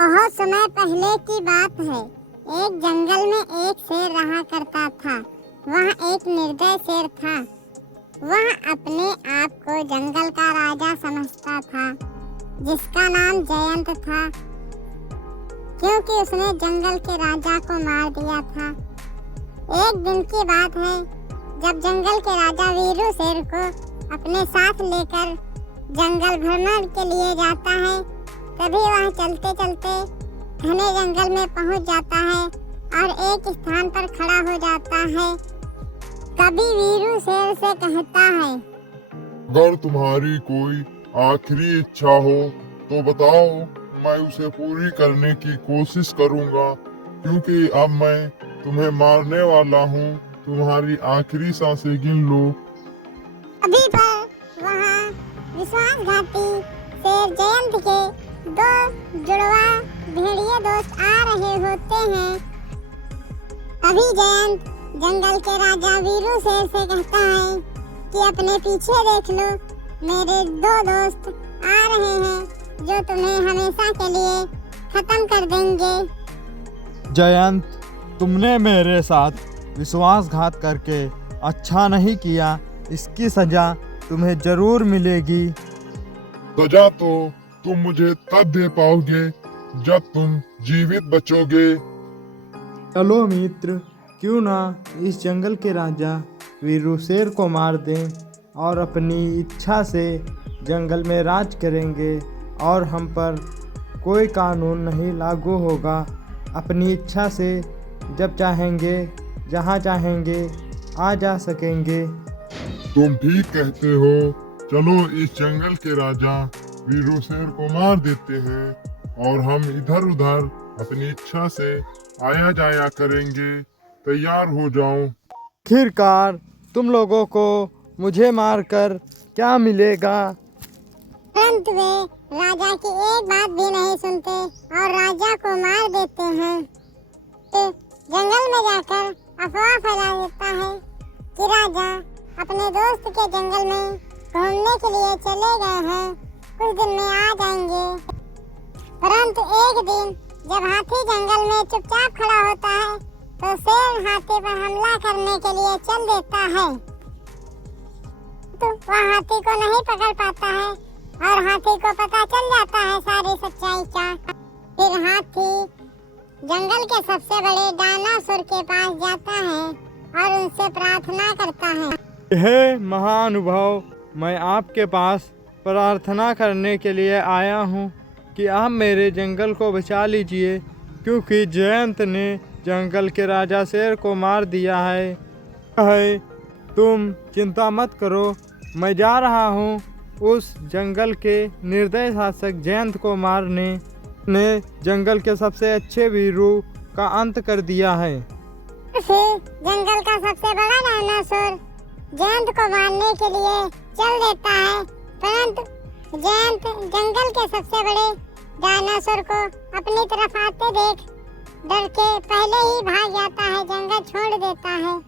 बहुत समय पहले की बात है। एक जंगल में एक शेर रहा करता था। वह एक निर्दय शेर था। वह अपने आप को जंगल का राजा समझता था, जिसका नाम जयंत था, क्योंकि उसने जंगल के राजा को मार दिया था। एक दिन की बात है, जब जंगल के राजा वीरू शेर को अपने साथ लेकर जंगल भ्रमण के लिए जाता है, तभी वह चलते चलते घने जंगल में पहुंच जाता है और एक स्थान पर खड़ा हो जाता है। कभी वीरू शेर से कहता है, अगर तुम्हारी कोई आखिरी इच्छा हो तो बताओ, मैं उसे पूरी करने की कोशिश करूंगा, क्योंकि अब मैं तुम्हें मारने वाला हूँ। तुम्हारी आखिरी सांसें गिन लो। अभी पर वहाँ विश्वासघाती शेर जयंत के दो जुड़वा भेड़िए दोस्त आ रहे होते हैं। अभी जयंत जंगल के राजा वीरू शेर से कहता है कि अपने पीछे देख लो, मेरे दो दोस्त आ रहे हैं जो तुम्हें हमेशा के लिए खत्म कर देंगे। जयंत, तुमने मेरे साथ विश्वासघात करके अच्छा नहीं किया। इसकी सजा तुम्हें जरूर मिलेगी। सजा तो तुम मुझे तब दे पाओगे जब तुम जीवित बचोगे। चलो मित्र, क्यों ना इस जंगल के राजा वीरू शेर को मार दें और अपनी इच्छा से जंगल में राज करेंगे और हम पर कोई कानून नहीं लागू होगा। अपनी इच्छा से जब चाहेंगे जहाँ चाहेंगे आ जा सकेंगे। तुम ठीक कहते हो। चलो इस जंगल के राजा वीरू शेर को मार देते हैं और हम इधर उधर अपनी इच्छा से आया जाया करेंगे। तैयार हो जाओ। आखिरकार तुम लोगों को मुझे मारकर क्या मिलेगा? परंतु वे राजा की एक बात भी नहीं सुनते और राजा को मार देते हैं। तो जंगल में जाकर अफवाह फैला देता है कि राजा अपने दोस्त के जंगल में घूमने के लिए चले गए हैं, कुछ दिन में आ जाएंगे। परंतु एक दिन जब हाथी जंगल में चुपचाप खड़ा होता है, तो शेर हाथी पर हमला करने के लिए चल देता है। तो वह हाथी को नहीं पकड़ पाता है और हाथी को पता चल जाता है सारी सच्चाई का। फिर हाथी जंगल के सबसे बड़े डायनासोर के पास जाता है और उनसे प्रार्थना करता है। हे महानुभाव, मैं आपके पास प्रार्थना करने के लिए आया हूँ कि आप मेरे जंगल को बचा लीजिए, क्योंकि जयंत ने जंगल के राजा शेर को मार दिया है। तुम चिंता मत करो, मैं जा रहा हूँ उस जंगल के निर्दय शासक जयंत को मारने। ने जंगल के सबसे अच्छे वीरू का अंत कर दिया है। फिर जंगल का सबसे बड़ा डायनासोर जयंत को मारने के लिए चल देता है, परंतु जयंत जंगल के सबसे बड़े डायनासोर को अपनी तरफ आते देख डर के पहले ही भाग जाता है, जंगल छोड़ देता है।